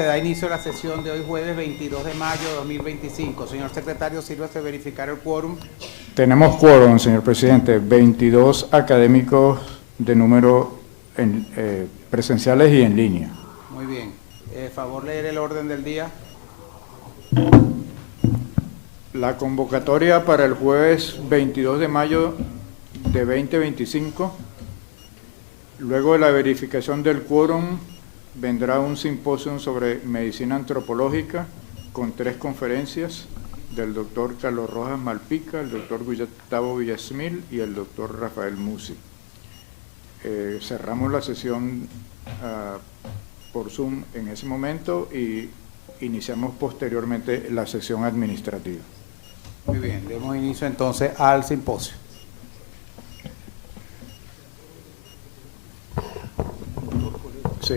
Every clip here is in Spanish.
se da inicio a la sesión de hoy jueves 22 de mayo de 2025. Señor secretario, sírvase de verificar el quórum. Tenemos quórum, señor presidente, 22 académicos de número presenciales y en línea. Muy bien. Favor leer el orden del día. La convocatoria para el jueves 22 de mayo de 2025, luego de la verificación del quórum, vendrá un simposio sobre medicina antropológica con 3 conferencias del doctor Carlos Rojas Malpica, el doctor Gustavo Villasmil y el doctor Rafael Musi. Cerramos la sesión por Zoom en ese momento y iniciamos posteriormente la sesión administrativa. Muy bien, demos inicio entonces al simposio. Sí.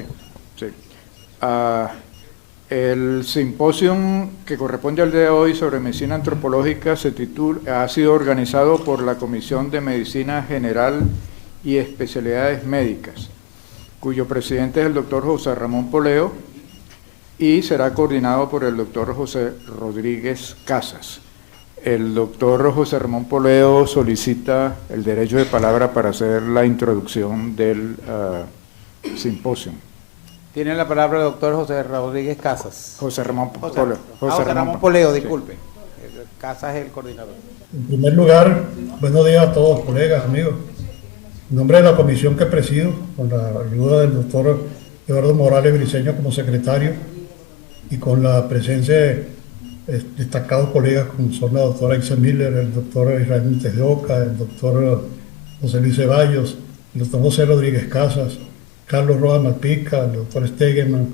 El simposio que corresponde al día de hoy sobre medicina antropológica ha sido organizado por la Comisión de Medicina General y Especialidades Médicas, cuyo presidente es el doctor José Ramón Poleo, y será coordinado por el doctor José Rodríguez Casas. El doctor José Ramón Poleo solicita el derecho de palabra para hacer la introducción del simposio. Tiene la palabra el doctor José Rodríguez Casas. José Ramón Poleo, disculpe. Sí. Casas es el coordinador. En primer lugar, buenos días a todos, colegas, amigos. En nombre de la comisión que presido, con la ayuda del doctor Eduardo Morales Briceño como secretario y con la presencia de destacados colegas como son la doctora Isa Miller, el doctor Israel Montes de Oca, el doctor José Luis Ceballos, el doctor José Rodríguez Casas, Carlos Rojas Malpica, el doctor Stegeman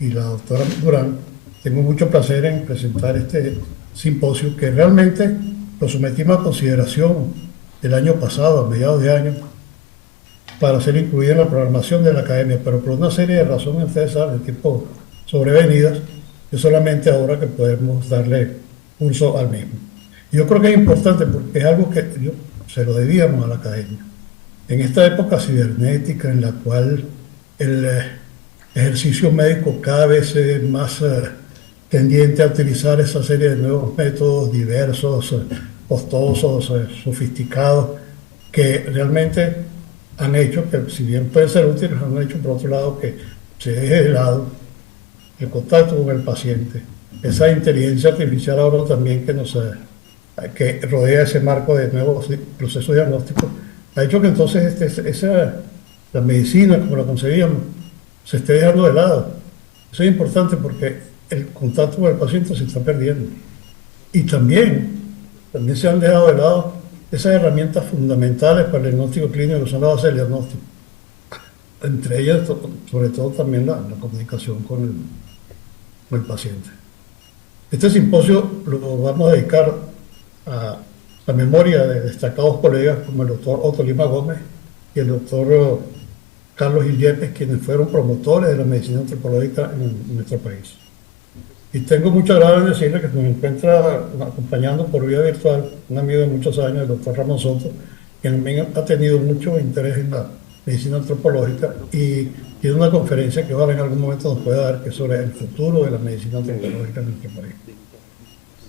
y la doctora Durán, tengo mucho placer en presentar este simposio que realmente lo sometimos a consideración el año pasado, a mediados de año, para ser incluido en la programación de la academia, pero por una serie de razones, ustedes saben, de tipo sobrevenidas, es solamente ahora que podemos darle curso al mismo. Yo creo que es importante porque es algo que se lo debíamos a la academia. En esta época cibernética en la cual el ejercicio médico cada vez es más tendiente a utilizar esa serie de nuevos métodos diversos, costosos, sofisticados, que realmente han hecho que, si bien pueden ser útiles, han hecho por otro lado que se deje de lado el contacto con el paciente, esa inteligencia artificial ahora también que rodea ese marco de nuevos procesos diagnósticos, ha hecho que entonces la medicina, como la concebíamos, se esté dejando de lado. Eso es importante porque el contacto con el paciente se está perdiendo. Y también se han dejado de lado esas herramientas fundamentales para el diagnóstico clínico, que son las bases del diagnóstico. Entre ellas, sobre todo, también la comunicación con el paciente. Este simposio lo vamos a dedicar a la memoria de destacados colegas como el doctor Otto Lima Gómez y el doctor Carlos Gil Yepes, quienes fueron promotores de la medicina antropológica en nuestro país. Y tengo mucho agrado en decirle que me encuentra acompañando por vía virtual un amigo de muchos años, el doctor Ramón Soto, que también ha tenido mucho interés en la medicina antropológica y tiene una conferencia que ojalá en algún momento nos pueda dar, que es sobre el futuro de la medicina antropológica en nuestro país.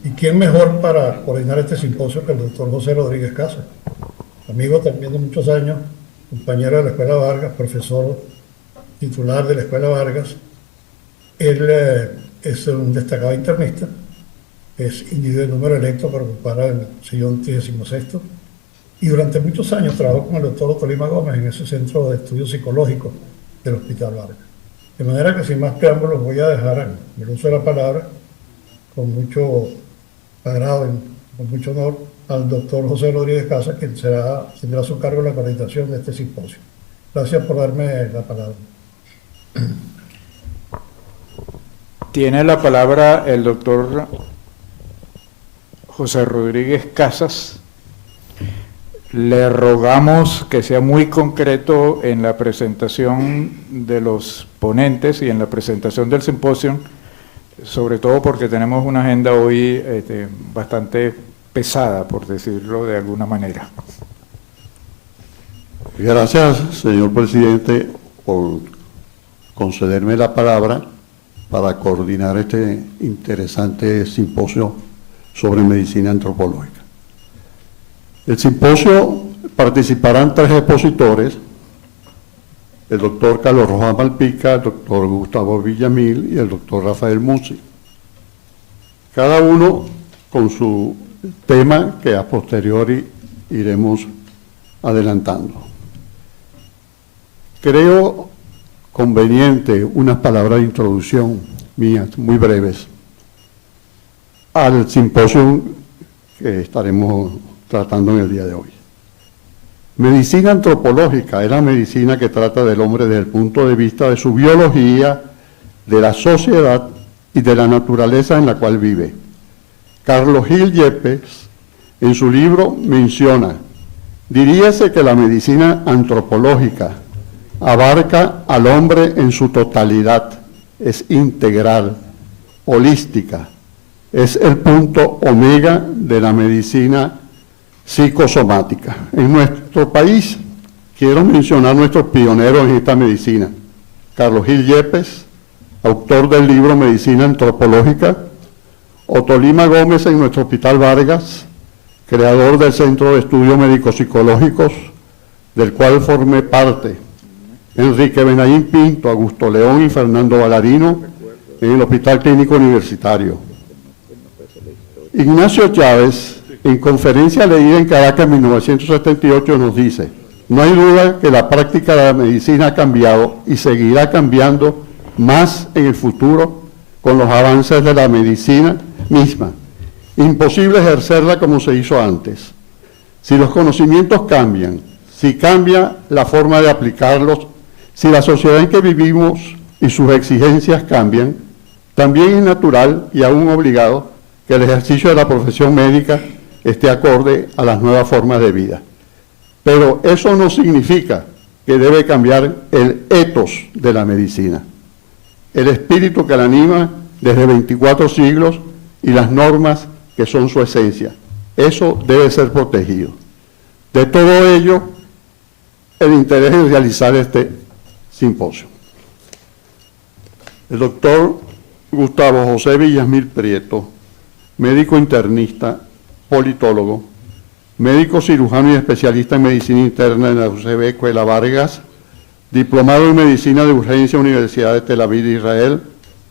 ¿Y quién mejor para coordinar este simposio que el doctor José Rodríguez Casas? Amigo también de muchos años, compañero de la Escuela Vargas, profesor titular de la Escuela Vargas. Él es un destacado internista, es individuo de número electo para ocupar el sillón 36º, y durante muchos años trabajó con el doctor Otto Lima Gómez en ese centro de estudios psicológicos del Hospital Vargas. De manera que sin más preámbulos voy a dejar el uso de la palabra con mucho agrado y con mucho honor al doctor José Rodríguez Casas, quien tendrá a su cargo la coordinación de este simposio. Gracias por darme la palabra. Tiene la palabra el doctor José Rodríguez Casas. Le rogamos que sea muy concreto en la presentación de los ponentes y en la presentación del simposio, sobre todo porque tenemos una agenda hoy bastante pesada, por decirlo de alguna manera. Gracias, señor presidente, por concederme la palabra. para coordinar este interesante simposio sobre medicina antropológica. El simposio participarán 3 expositores: el doctor Carlos Rojas Malpica, el doctor Gustavo Villamil y el doctor Rafael Muzzi, cada uno con su tema que a posteriori iremos adelantando. Creo conveniente unas palabras de introducción mías, muy breves, al simposio que estaremos tratando en el día de hoy. Medicina antropológica es la medicina que trata del hombre desde el punto de vista de su biología, de la sociedad y de la naturaleza en la cual vive. Carlos Gil Yepes, en su libro, menciona: diríase que la medicina antropológica abarca al hombre en su totalidad, es integral, holística, es el punto omega de la medicina psicosomática. En nuestro país, quiero mencionar nuestros pioneros en esta medicina: Carlos Gil Yepes, autor del libro Medicina Antropológica; Otolima Gómez en nuestro Hospital Vargas, creador del Centro de Estudios Médico-Psicológicos, del cual formé parte; Enrique Benaín Pinto, Augusto León y Fernando Valarino en el Hospital Clínico Universitario. Ignacio Chávez, en conferencia leída en Caracas en 1978, nos dice: no hay duda que la práctica de la medicina ha cambiado y seguirá cambiando más en el futuro con los avances de la medicina misma. Imposible ejercerla como se hizo antes. Si los conocimientos cambian, si cambia la forma de aplicarlos, si la sociedad en que vivimos y sus exigencias cambian, también es natural y aún obligado que el ejercicio de la profesión médica esté acorde a las nuevas formas de vida. Pero eso no significa que debe cambiar el ethos de la medicina, el espíritu que la anima desde 24 siglos y las normas que son su esencia. Eso debe ser protegido. De todo ello, el interés en realizar este simposio. El doctor Gustavo José Villamil Prieto, médico internista, politólogo, médico cirujano y especialista en medicina interna en la UCB Escuela Vargas, diplomado en medicina de urgencia Universidad de Tel Aviv, Israel,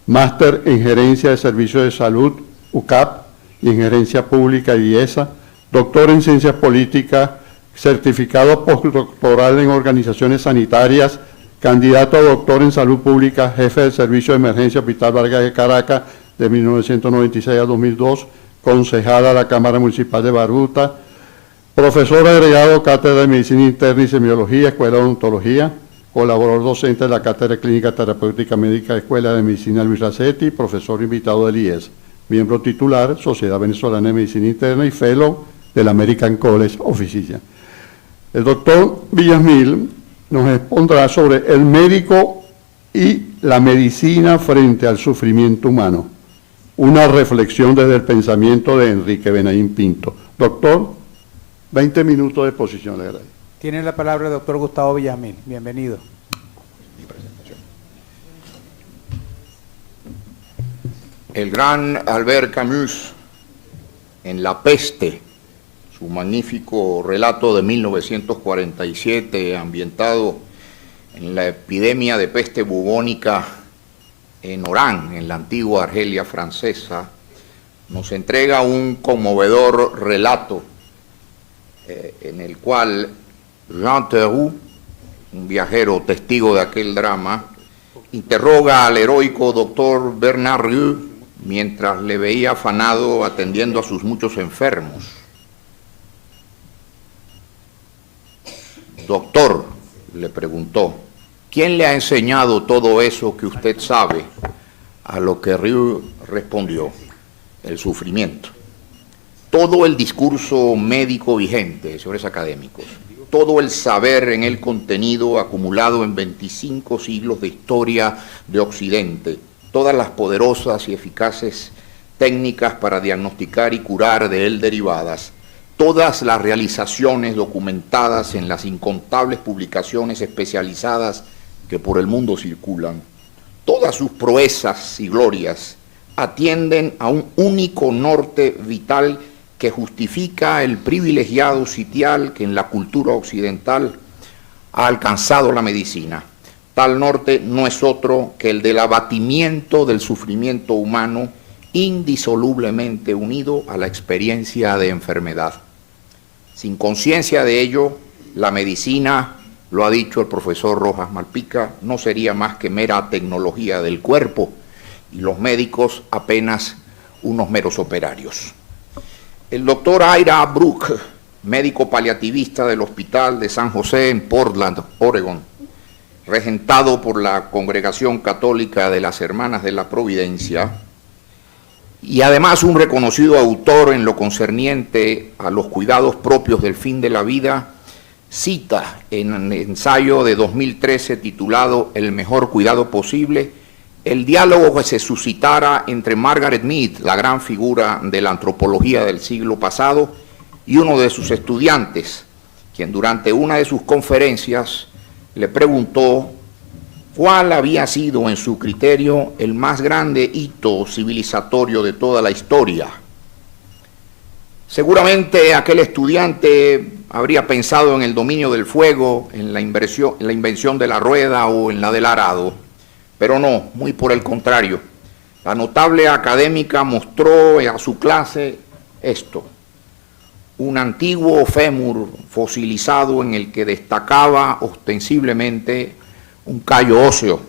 máster en gerencia de servicios de salud, UCAP, y en gerencia pública, IESA, doctor en ciencias políticas, certificado postdoctoral en organizaciones sanitarias, candidato a doctor en salud pública, jefe del servicio de emergencia Hospital Vargas de Caracas de 1996 a 2002, concejala de la Cámara Municipal de Baruta, profesor agregado, Cátedra de Medicina Interna y Semiología, Escuela de Odontología, colaborador docente de la Cátedra Clínica Terapéutica Médica, Escuela de Medicina Luis Racetti, profesor invitado del IES, miembro titular, Sociedad Venezolana de Medicina Interna y fellow del American College of Physicians. El doctor Villamil nos expondrá sobre el médico y la medicina frente al sufrimiento humano, una reflexión desde el pensamiento de Enrique Benaín Pinto. Doctor, 20 minutos de exposición, le agradezco. Tiene la palabra el doctor Gustavo Villamil. Bienvenido. El gran Albert Camus, en La Peste, su magnífico relato de 1947, ambientado en la epidemia de peste bubónica en Orán, en la antigua Argelia francesa, nos entrega un conmovedor relato en el cual Jean Theroux, un viajero testigo de aquel drama, interroga al heroico doctor Bernard Rieu mientras le veía afanado atendiendo a sus muchos enfermos. Doctor, le preguntó, ¿quién le ha enseñado todo eso que usted sabe? A lo que Rieu respondió, el sufrimiento. Todo el discurso médico vigente, señores académicos, todo el saber en él contenido, acumulado en 25 siglos de historia de Occidente, todas las poderosas y eficaces técnicas para diagnosticar y curar de él derivadas, todas las realizaciones documentadas en las incontables publicaciones especializadas que por el mundo circulan, todas sus proezas y glorias atienden a un único norte vital que justifica el privilegiado sitial que en la cultura occidental ha alcanzado la medicina. Tal norte no es otro que el del abatimiento del sufrimiento humano indisolublemente unido a la experiencia de enfermedad. Sin conciencia de ello, la medicina, lo ha dicho el profesor Rojas Malpica, no sería más que mera tecnología del cuerpo y los médicos apenas unos meros operarios. El doctor Ira Brook, médico paliativista del Hospital de San José en Portland, Oregon, regentado por la Congregación Católica de las Hermanas de la Providencia, y además un reconocido autor en lo concerniente a los cuidados propios del fin de la vida, cita en un ensayo de 2013 titulado El mejor cuidado posible, el diálogo que se suscitara entre Margaret Mead, la gran figura de la antropología del siglo pasado, y uno de sus estudiantes, quien durante una de sus conferencias le preguntó cuál había sido en su criterio el más grande hito civilizatorio de toda la historia. Seguramente aquel estudiante habría pensado en el dominio del fuego, en la invención de la rueda o en la del arado, pero no, muy por el contrario. La notable académica mostró a su clase esto: un antiguo fémur fosilizado en el que destacaba ostensiblemente un callo óseo,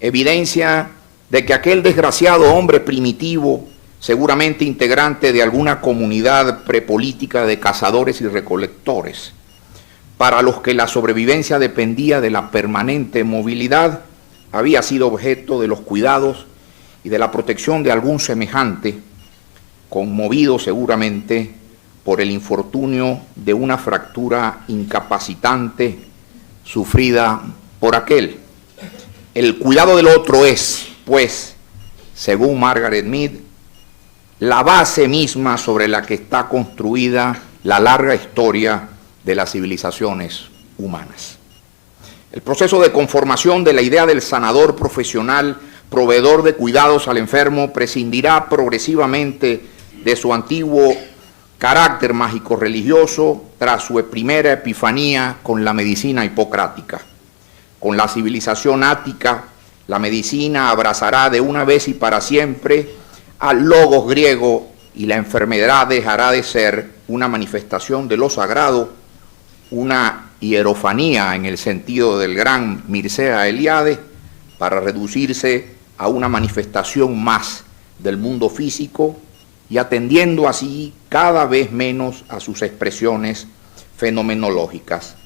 evidencia de que aquel desgraciado hombre primitivo, seguramente integrante de alguna comunidad prepolítica de cazadores y recolectores, para los que la sobrevivencia dependía de la permanente movilidad, había sido objeto de los cuidados y de la protección de algún semejante, conmovido seguramente por el infortunio de una fractura incapacitante sufrida por aquel. El cuidado del otro es, pues, según Margaret Mead, la base misma sobre la que está construida la larga historia de las civilizaciones humanas. El proceso de conformación de la idea del sanador profesional, proveedor de cuidados al enfermo, prescindirá progresivamente de su antiguo carácter mágico-religioso tras su primera epifanía con la medicina hipocrática. Con la civilización ática, la medicina abrazará de una vez y para siempre al logos griego y la enfermedad dejará de ser una manifestación de lo sagrado, una hierofanía en el sentido del gran Mircea Eliade, para reducirse a una manifestación más del mundo físico y atendiendo así cada vez menos a sus expresiones fenomenológicas.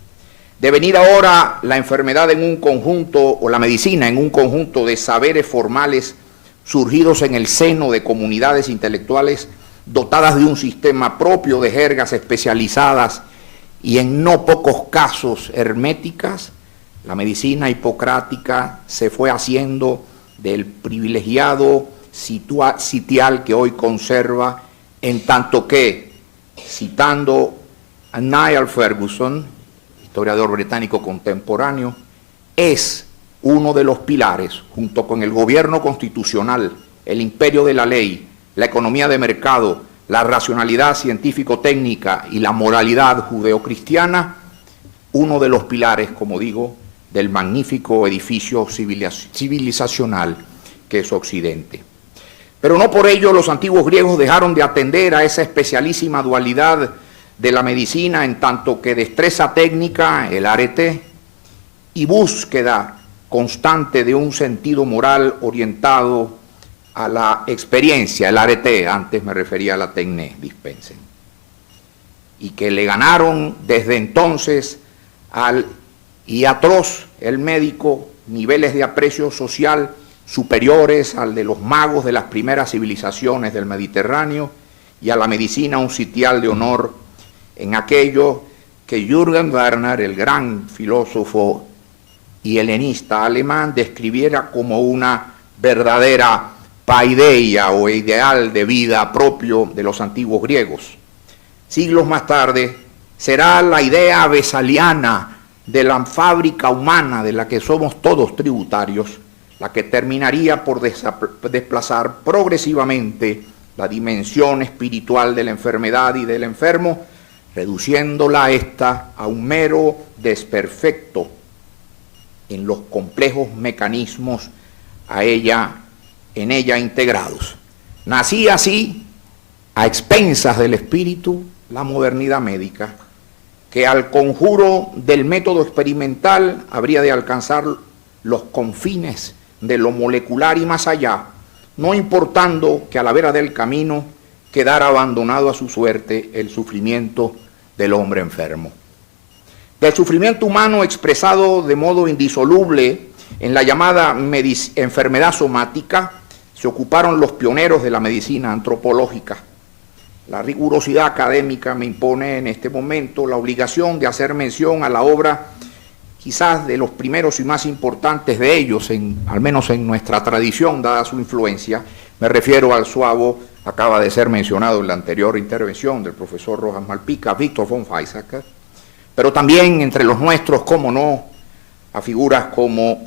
Devenir ahora la enfermedad en un conjunto, o la medicina en un conjunto de saberes formales surgidos en el seno de comunidades intelectuales dotadas de un sistema propio de jergas especializadas y en no pocos casos herméticas, la medicina hipocrática se fue haciendo del privilegiado sitial que hoy conserva, en tanto que, citando a Niall Ferguson, historiador británico contemporáneo, es uno de los pilares, junto con el gobierno constitucional, el imperio de la ley, la economía de mercado, la racionalidad científico-técnica y la moralidad judeocristiana, uno de los pilares, como digo, del magnífico edificio civilizacional que es Occidente. Pero no por ello los antiguos griegos dejaron de atender a esa especialísima dualidad de la medicina, en tanto que destreza técnica, el arete, y búsqueda constante de un sentido moral orientado a la experiencia, el arete, antes me refería a la tecné, dispensen, y que le ganaron desde entonces al atroz, el médico, niveles de aprecio social superiores al de los magos de las primeras civilizaciones del Mediterráneo, y a la medicina un sitial de honor en aquello que Jürgen Werner, el gran filósofo y helenista alemán, describiera como una verdadera paideia o ideal de vida propio de los antiguos griegos. Siglos más tarde será la idea vesaliana de la fábrica humana de la que somos todos tributarios la que terminaría por desplazar progresivamente la dimensión espiritual de la enfermedad y del enfermo, reduciéndola a esta a un mero desperfecto en los complejos mecanismos en ella integrados. Nacía así, a expensas del espíritu, la modernidad médica, que al conjuro del método experimental habría de alcanzar los confines de lo molecular y más allá, no importando que a la vera del camino quedara abandonado a su suerte el sufrimiento del hombre enfermo. Del sufrimiento humano expresado de modo indisoluble en la llamada enfermedad somática se ocuparon los pioneros de la medicina antropológica. La rigurosidad académica me impone en este momento la obligación de hacer mención a la obra quizás de los primeros y más importantes de ellos, al menos en nuestra tradición, dada su influencia. Me refiero al suavo, acaba de ser mencionado en la anterior intervención del profesor Rojas Malpica, Victor von Weizsäcker, pero también entre los nuestros, cómo no, a figuras como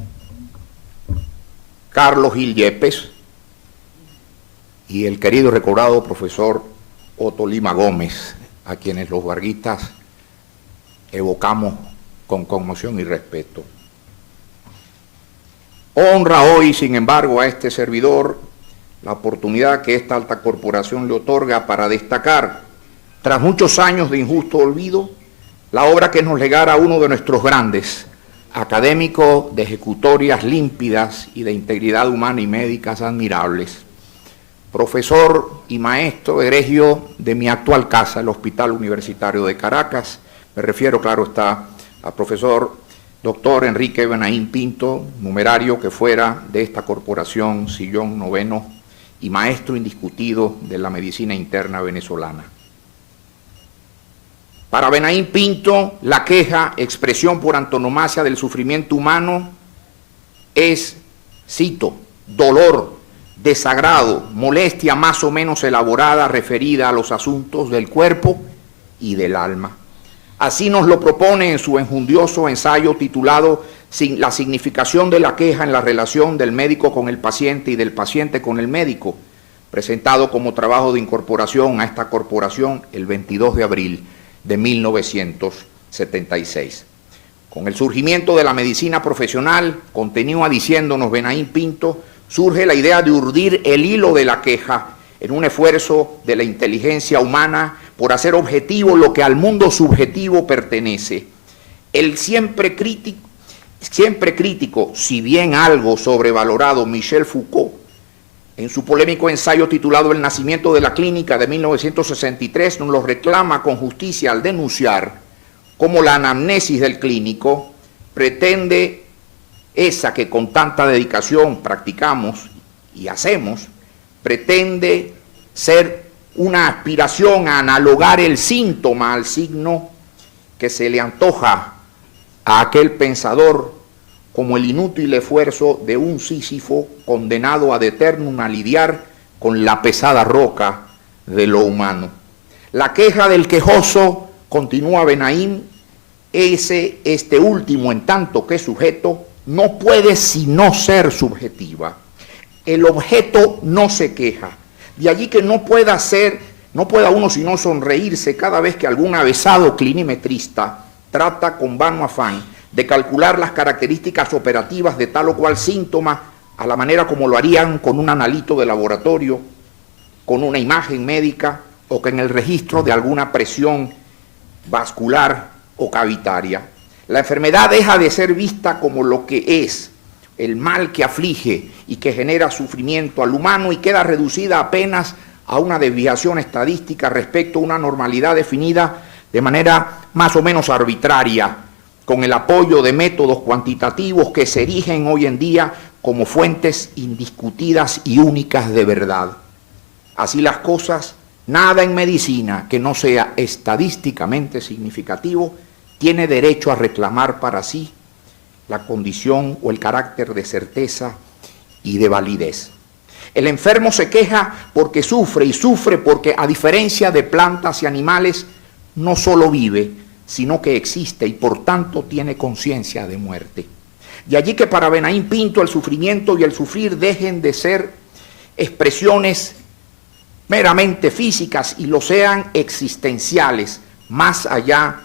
Carlos Gil Yepes y el querido y recordado profesor Otto Lima Gómez, a quienes los varguistas evocamos con conmoción y respeto. Honra hoy, sin embargo, a este servidor la oportunidad que esta alta corporación le otorga para destacar, tras muchos años de injusto olvido, la obra que nos legara uno de nuestros grandes, académico de ejecutorias límpidas y de integridad humana y médicas admirables, profesor y maestro egregio de mi actual casa, el Hospital Universitario de Caracas. Me refiero, claro está, al profesor doctor Enrique Benaín Pinto, numerario que fuera de esta corporación, sillón noveno, y maestro indiscutido de la medicina interna venezolana. Para Benaín Pinto, la queja, expresión por antonomasia del sufrimiento humano, es, cito, dolor, desagrado, molestia más o menos elaborada referida a los asuntos del cuerpo y del alma. Así nos lo propone en su enjundioso ensayo titulado La significación de la queja en la relación del médico con el paciente y del paciente con el médico, presentado como trabajo de incorporación a esta corporación el 22 de abril de 1976. Con el surgimiento de la medicina profesional, continúa diciéndonos Benaín Pinto, surge la idea de urdir el hilo de la queja en un esfuerzo de la inteligencia humana por hacer objetivo lo que al mundo subjetivo pertenece. El siempre crítico, si bien algo sobrevalorado, Michel Foucault, en su polémico ensayo titulado El nacimiento de la clínica de 1963, nos lo reclama con justicia al denunciar cómo la anamnesis del clínico pretende esa que con tanta dedicación practicamos y hacemos, pretende ser una aspiración a analogar el síntoma al signo que se le antoja a aquel pensador como el inútil esfuerzo de un Sísifo condenado ad eternum a lidiar con la pesada roca de lo humano. La queja del quejoso, continúa Benaín, este último en tanto que sujeto, no puede sino ser subjetiva. El objeto no se queja. De allí que no pueda uno sino sonreírse cada vez que algún avesado clinimetrista trata con vano afán de calcular las características operativas de tal o cual síntoma a la manera como lo harían con un analito de laboratorio, con una imagen médica o con el registro de alguna presión vascular o cavitaria. La enfermedad deja de ser vista como lo que es, el mal que aflige y que genera sufrimiento al humano, y queda reducida apenas a una desviación estadística respecto a una normalidad definida de manera más o menos arbitraria, con el apoyo de métodos cuantitativos que se erigen hoy en día como fuentes indiscutidas y únicas de verdad. Así las cosas, nada en medicina que no sea estadísticamente significativo tiene derecho a reclamar para sí la condición o el carácter de certeza y de validez. El enfermo se queja porque sufre, y sufre porque, a diferencia de plantas y animales, no solo vive, sino que existe y por tanto tiene conciencia de muerte. De allí que para Benaín Pinto el sufrimiento y el sufrir dejen de ser expresiones meramente físicas y lo sean existenciales, más allá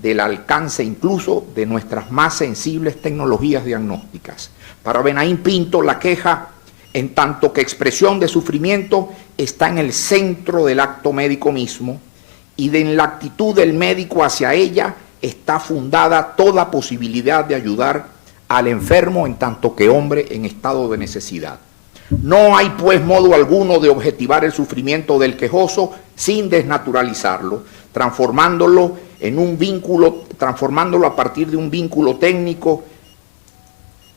del alcance incluso de nuestras más sensibles tecnologías diagnósticas. Para Benaín Pinto la queja, en tanto que expresión de sufrimiento, está en el centro del acto médico mismo, y en la actitud del médico hacia ella está fundada toda posibilidad de ayudar al enfermo en tanto que hombre en estado de necesidad. No hay pues modo alguno de objetivar el sufrimiento del quejoso sin desnaturalizarlo, transformándolo a partir de un vínculo técnico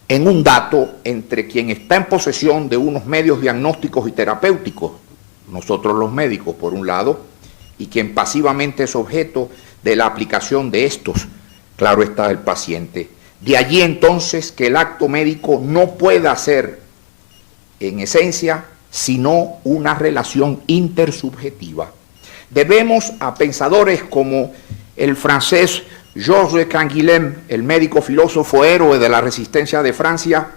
en un dato entre quien está en posesión de unos medios diagnósticos y terapéuticos, nosotros los médicos por un lado, y quien pasivamente es objeto de la aplicación de estos, claro está, el paciente. De allí entonces que el acto médico no pueda ser en esencia sino una relación intersubjetiva. Debemos a pensadores como el francés Georges Canguilhem, el médico filósofo héroe de la resistencia de Francia,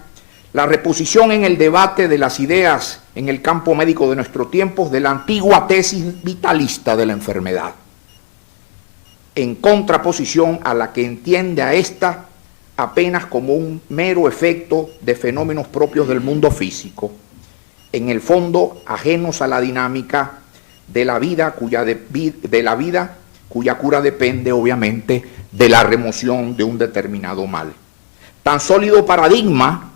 la reposición en el debate de las ideas en el campo médico de nuestro tiempo de la antigua tesis vitalista de la enfermedad, en contraposición a la que entiende a esta apenas como un mero efecto de fenómenos propios del mundo físico, en el fondo ajenos a la dinámica de la vida cuya cura depende obviamente de la remoción de un determinado mal. Tan sólido paradigma,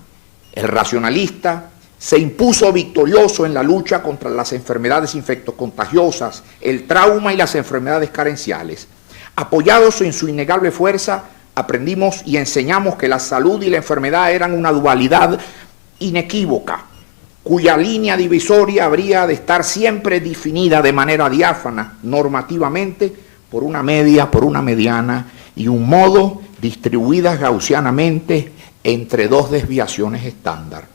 el racionalista, se impuso victorioso en la lucha contra las enfermedades infectocontagiosas, el trauma y las enfermedades carenciales. Apoyados en su innegable fuerza, aprendimos y enseñamos que la salud y la enfermedad eran una dualidad inequívoca, cuya línea divisoria habría de estar siempre definida de manera diáfana, normativamente, por una media, por una mediana y un modo distribuidas gaussianamente entre dos desviaciones estándar.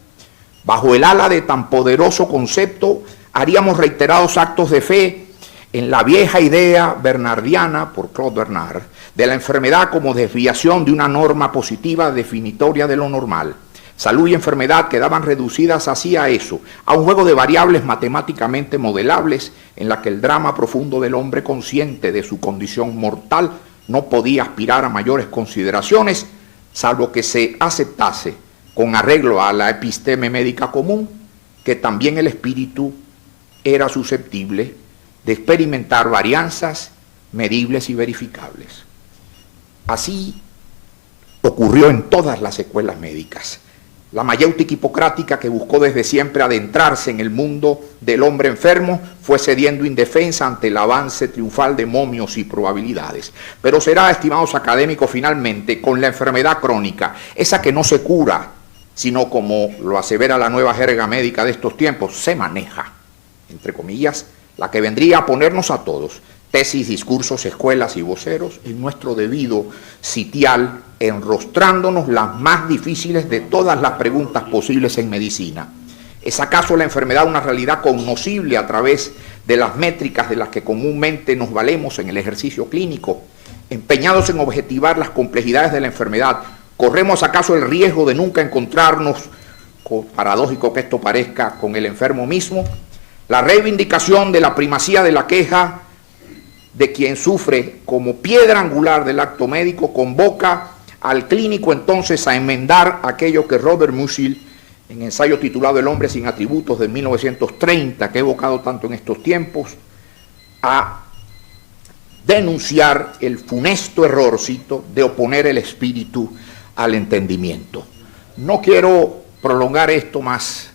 Bajo el ala de tan poderoso concepto, haríamos reiterados actos de fe en la vieja idea bernardiana, por Claude Bernard, de la enfermedad como desviación de una norma positiva definitoria de lo normal. Salud y enfermedad quedaban reducidas así a eso, a un juego de variables matemáticamente modelables en la que el drama profundo del hombre consciente de su condición mortal no podía aspirar a mayores consideraciones, salvo que se aceptase, con arreglo a la episteme médica común, que también el espíritu era susceptible de experimentar varianzas medibles y verificables. Así ocurrió en todas las escuelas médicas. La mayéutica hipocrática, que buscó desde siempre adentrarse en el mundo del hombre enfermo, fue cediendo indefensa ante el avance triunfal de momios y probabilidades. Pero será, estimados académicos, finalmente con la enfermedad crónica, esa que no se cura, sino, como lo asevera la nueva jerga médica de estos tiempos, se maneja, entre comillas, la que vendría a ponernos a todos, tesis, discursos, escuelas y voceros, en nuestro debido sitial, enrostrándonos las más difíciles de todas las preguntas posibles en medicina. ¿Es acaso la enfermedad una realidad cognoscible a través de las métricas de las que comúnmente nos valemos en el ejercicio clínico? Empeñados en objetivar las complejidades de la enfermedad, ¿corremos acaso el riesgo de nunca encontrarnos, paradójico que esto parezca, con el enfermo mismo? La reivindicación de la primacía de la queja de quien sufre como piedra angular del acto médico convoca al clínico entonces a enmendar aquello que Robert Musil, en ensayo titulado El hombre sin atributos de 1930, que he evocado tanto en estos tiempos, a denunciar el funesto errorcito de oponer el espíritu al entendimiento. No quiero prolongar esto más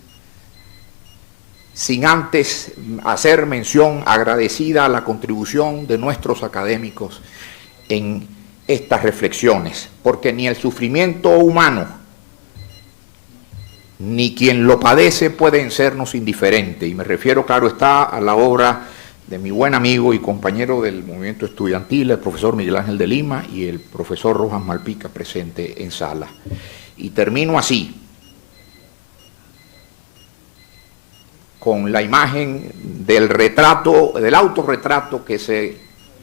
sin antes hacer mención agradecida a la contribución de nuestros académicos en estas reflexiones, porque ni el sufrimiento humano ni quien lo padece pueden sernos indiferentes, y me refiero, claro está, a la obra de mi buen amigo y compañero del movimiento estudiantil, el profesor Miguel Ángel de Lima y el profesor Rojas Malpica, presente en sala. Y termino así, con la imagen del retrato, del autorretrato que se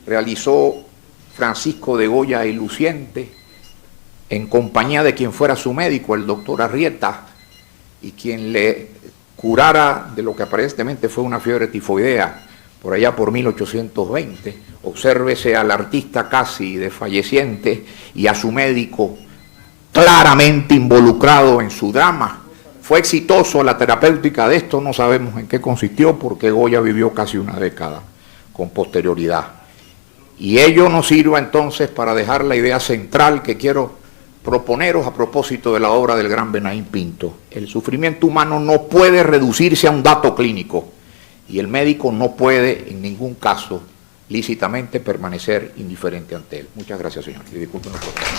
realizó Francisco de Goya y Luciente en compañía de quien fuera su médico, el doctor Arrieta, y quien le curara de lo que aparentemente fue una fiebre tifoidea por allá por 1820. Obsérvese al artista casi desfalleciente y a su médico claramente involucrado en su drama. Fue exitoso la terapéutica de esto, no sabemos en qué consistió, porque Goya vivió casi una década con posterioridad. Y ello nos sirva entonces para dejar la idea central que quiero proponeros a propósito de la obra del gran Benaín Pinto. El sufrimiento humano no puede reducirse a un dato clínico y el médico no puede en ningún caso lícitamente permanecer indiferente ante él. Muchas gracias, señor. Y discúlpenos por favor.